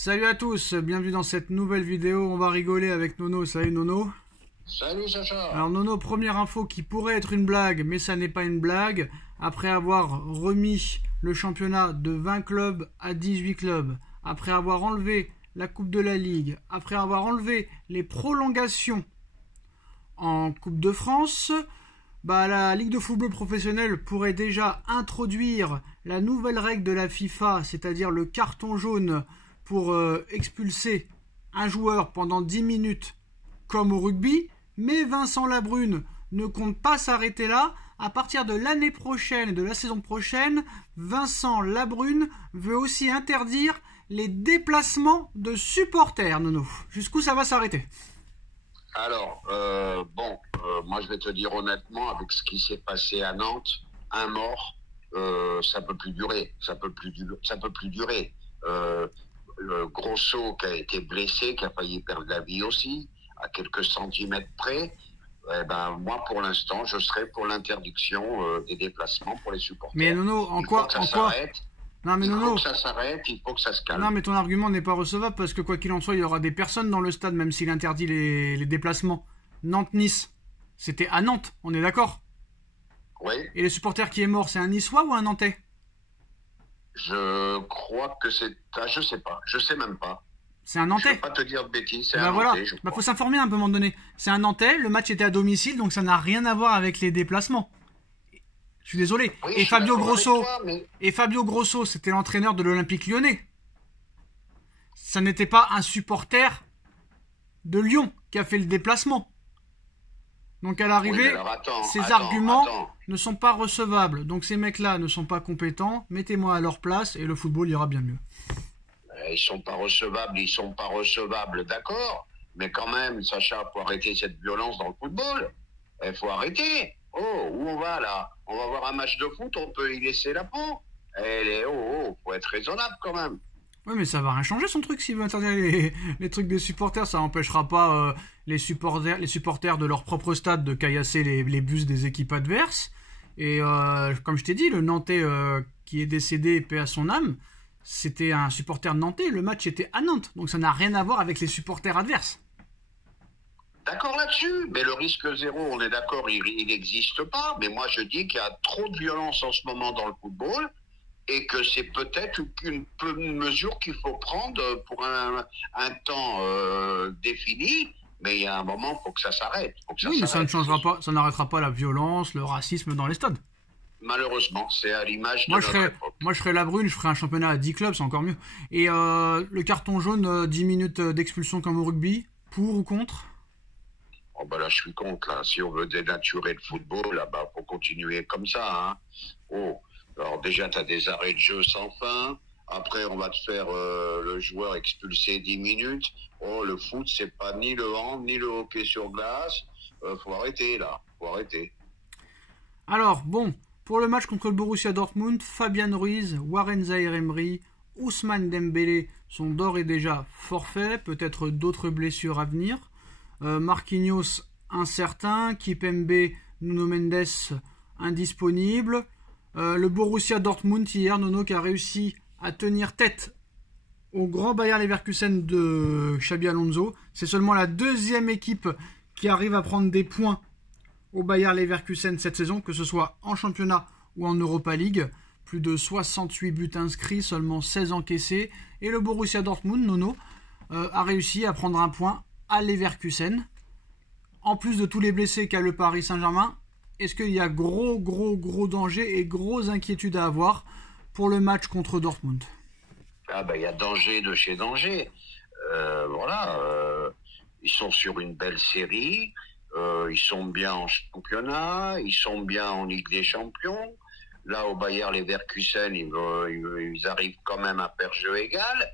Salut à tous, bienvenue dans cette nouvelle vidéo. On va rigoler avec Nono. Salut Nono. Salut Sacha. Alors Nono, première info qui pourrait être une blague, mais ça n'est pas une blague. Après avoir remis le championnat de 20 clubs à 18 clubs, après avoir enlevé la Coupe de la Ligue, après avoir enlevé les prolongations en Coupe de France, la Ligue de football professionnel pourrait déjà introduire la nouvelle règle de la FIFA, c'est-à-dire le carton jaune pour expulser un joueur pendant 10 minutes comme au rugby. Mais Vincent Labrune ne compte pas s'arrêter là. À partir de l'année prochaine et de la saison prochaine, Vincent Labrune veut aussi interdire les déplacements de supporters, Nono. Jusqu'où ça va s'arrêter? Alors, moi je vais te dire honnêtement, avec ce qui s'est passé à Nantes, un mort, ça peut plus durer. Ça peut plus durer. Le Grosso qui a été blessé, qui a failli perdre la vie aussi, à quelques centimètres près. Moi, pour l'instant, je serais pour l'interdiction des déplacements pour les supporters. Mais Nono, en quoi Non, mais Nono, il faut que ça s'arrête, il faut que ça se calme. Non, mais ton argument n'est pas recevable parce que quoi qu'il en soit, il y aura des personnes dans le stade, même s'il interdit les déplacements. Nantes-Nice, c'était à Nantes, on est d'accord? Oui. Et le supporter qui est mort, c'est un Niçois ou un Nantais? Je crois que c'est... je sais pas, je sais même pas. C'est un Nantais. Je ne vais pas te dire de bêtises, c'est un Nantais, je crois. Faut s'informer un peu à un moment donné. C'est un Nantais, le match était à domicile, donc ça n'a rien à voir avec les déplacements. Je suis désolé. Oui, et Fabio Grosso, mais... Fabio Grosso, c'était l'entraîneur de l'Olympique Lyonnais. Ça n'était pas un supporter de Lyon qui a fait le déplacement. Donc à l'arrivée, ces arguments ne sont pas recevables. Donc ces mecs-là ne sont pas compétents. Mettez-moi à leur place et le football ira bien mieux. Ils sont pas recevables, d'accord. Mais quand même, Sacha, faut arrêter cette violence dans le football. Il faut arrêter. Oh, où on va là? On va voir un match de foot, on peut y laisser la peau. Faut être raisonnable quand même. Oui, mais ça va rien changer son truc s'il veut interdire les trucs des supporters. Ça n'empêchera pas les supporters de leur propre stade de caillasser les bus des équipes adverses. Et comme je t'ai dit, le Nantais qui est décédé, paix à son âme, c'était un supporter nantais. Le match était à Nantes, donc ça n'a rien à voir avec les supporters adverses. D'accord là-dessus, mais le risque zéro, on est d'accord, il n'existe pas. Mais moi, je dis qu'il y a trop de violence en ce moment dans le football et que c'est peut-être une mesure qu'il faut prendre pour un temps défini. Mais il y a un moment, il faut que ça s'arrête. Oui, mais ça ne changera pas, ça n'arrêtera pas la violence, le racisme dans les stades. Malheureusement, c'est à l'image de notre époque. Moi, je serais Labrune, je ferais un championnat à 10 clubs, c'est encore mieux. Et le carton jaune, 10 minutes d'expulsion comme au rugby, pour ou contre? Là, je suis contre. Là. Si on veut dénaturer le football, faut continuer comme ça. Hein. Alors déjà, tu as des arrêts de jeu sans fin. Après, on va te faire le joueur expulsé 10 minutes. Le foot, c'est pas ni le hand, ni le hockey sur glace. Faut arrêter, là. Faut arrêter. Alors, bon, pour le match contre le Borussia Dortmund, Fabian Ruiz, Warren Zaïre-Emery, Ousmane Dembélé sont d'ores et déjà forfaits. Peut-être d'autres blessures à venir. Marquinhos incertain, Kipembe, Nuno Mendes indisponible. Le Borussia Dortmund hier, Nono, qui a réussi à tenir tête au grand Bayer Leverkusen de Xabi Alonso. C'est seulement la deuxième équipe qui arrive à prendre des points au Bayer Leverkusen cette saison, que ce soit en championnat ou en Europa League. Plus de 68 buts inscrits, seulement 16 encaissés. Et le Borussia Dortmund, Nono, a réussi à prendre un point à Leverkusen. En plus de tous les blessés qu'a le Paris Saint-Germain, est-ce qu'il y a gros danger et grosse inquiétude à avoir pour le match contre Dortmund? Il y a danger de chez danger. Ils sont sur une belle série. Ils sont bien en championnat. Ils sont bien en Ligue des Champions. Là, au Bayer Leverkusen, ils arrivent quand même à faire jeu égal.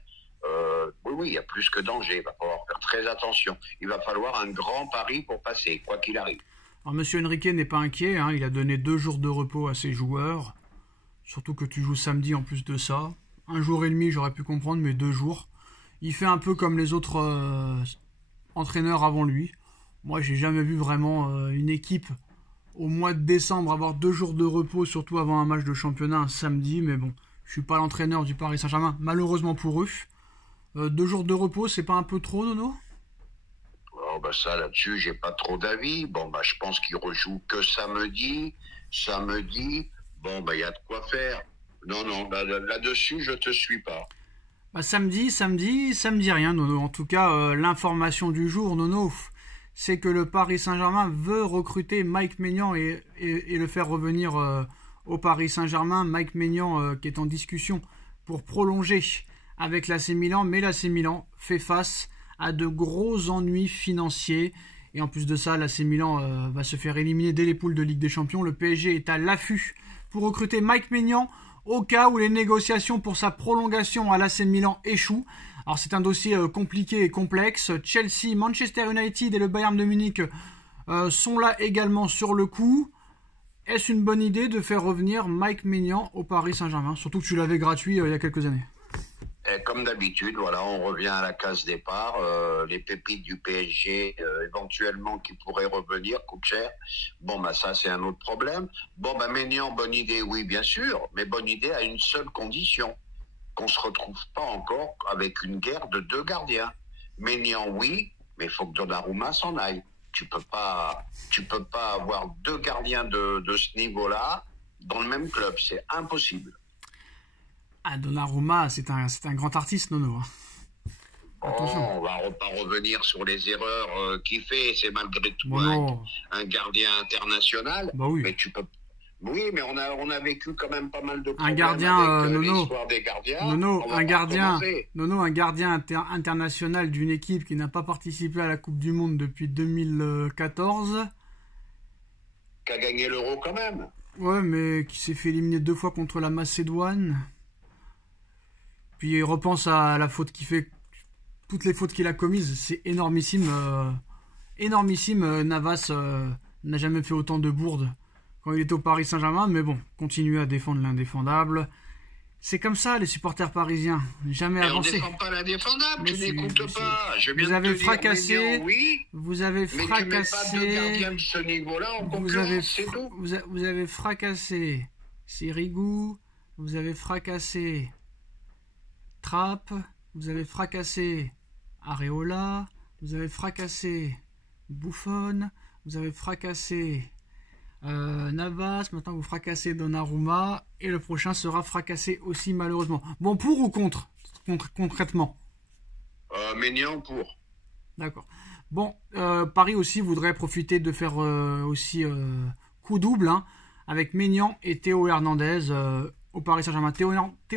Oui, il y a plus que danger. Il va falloir faire très attention. Il va falloir un grand pari pour passer, quoi qu'il arrive. Alors, Monsieur Enrique n'est pas inquiet. Il a donné 2 jours de repos à ses joueurs. Surtout que tu joues samedi en plus de ça. 1 jour et demi, j'aurais pu comprendre, mais 2 jours. Il fait un peu comme les autres entraîneurs avant lui. Moi, j'ai jamais vu vraiment une équipe au mois de décembre avoir 2 jours de repos, surtout avant un match de championnat un samedi. Mais bon, je suis pas l'entraîneur du Paris Saint-Germain, malheureusement pour eux. 2 jours de repos, c'est pas un peu trop, Nono? Oh, bah ça, là-dessus, j'ai pas trop d'avis. Bon, bah, je pense qu'il rejoue que samedi. Samedi, bon, bah, il y a de quoi faire. Non, non, là-dessus, je te suis pas. Bah, samedi, ça me dit rien, Nono. En tout cas, l'information du jour, Nono, c'est que le Paris Saint-Germain veut recruter Mike Maignan et le faire revenir au Paris Saint-Germain. Mike Maignan qui est en discussion pour prolonger avec l'AC Milan, mais l'AC Milan fait face à de gros ennuis financiers. Et en plus de ça, l'AC Milan va se faire éliminer dès les poules de Ligue des Champions. Le PSG est à l'affût pour recruter Mike Maignan au cas où les négociations pour sa prolongation à l'AC Milan échouent. Alors c'est un dossier compliqué et complexe. Chelsea, Manchester United et le Bayern de Munich sont là également sur le coup. Est-ce une bonne idée de faire revenir Mike Maignan au Paris Saint-Germain? Surtout que tu l'avais gratuit il y a quelques années. Et comme d'habitude, voilà, on revient à la case départ. Les pépites du PSG, éventuellement, qui pourraient revenir, coûtent cher. Bon, bah ça, c'est un autre problème. Bon, bah Maignan, bonne idée, oui, bien sûr, mais bonne idée à une seule condition, qu'on se retrouve pas encore avec une guerre de 2 gardiens. Maignan, oui, mais il faut que Donnarumma s'en aille. Tu peux pas avoir 2 gardiens de ce niveau-là dans le même club, c'est impossible. Ah, Donnarumma, c'est un grand artiste, Nono. Attention. On va pas revenir sur les erreurs qu'il fait. C'est malgré tout un gardien international. Bah oui. Mais tu peux. Oui, mais on a vécu quand même pas mal de problèmes un gardien, avec l'histoire des gardiens. Un gardien international d'une équipe qui n'a pas participé à la Coupe du Monde depuis 2014. Qui a gagné l'Euro quand même. Ouais, mais qui s'est fait éliminer 2 fois contre la Macédoine. Puis il repense à la faute qu'il fait, toutes les fautes qu'il a commises, c'est énormissime. Navas n'a jamais fait autant de bourdes quand il était au Paris Saint-Germain, mais bon, continuer à défendre l'indéfendable. C'est comme ça, les supporters parisiens, jamais avancé. On ne défend pas l'indéfendable, tu n'écoutes pas. Vous avez fracassé, vous avez fracassé Sirigu, vous avez fracassé Trapp, vous avez fracassé Areola, vous avez fracassé Buffon, vous avez fracassé Navas, maintenant vous fracassez Donnarumma, et le prochain sera fracassé aussi malheureusement. Bon, pour ou contre, concrètement? Maignan pour. D'accord. Bon, Paris aussi voudrait profiter de faire aussi coup double, hein, avec Maignan et Théo Hernandez au Paris Saint-Germain. Théo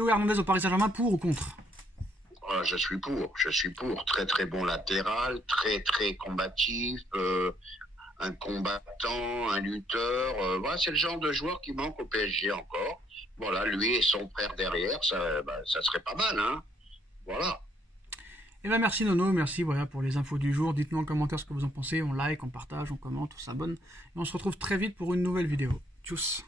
Hernandez au Paris Saint-Germain, pour ou contre? Je suis pour. Très très bon latéral, très très combatif, un combattant, un lutteur. Voilà, c'est le genre de joueur qui manque au PSG encore. Voilà, lui et son frère derrière, ça serait pas mal, hein. Voilà. Eh ben merci Nono, merci pour les infos du jour. Dites-nous en commentaire ce que vous en pensez, on like, on partage, on commente, on s'abonne. Et on se retrouve très vite pour une nouvelle vidéo. Tchuss.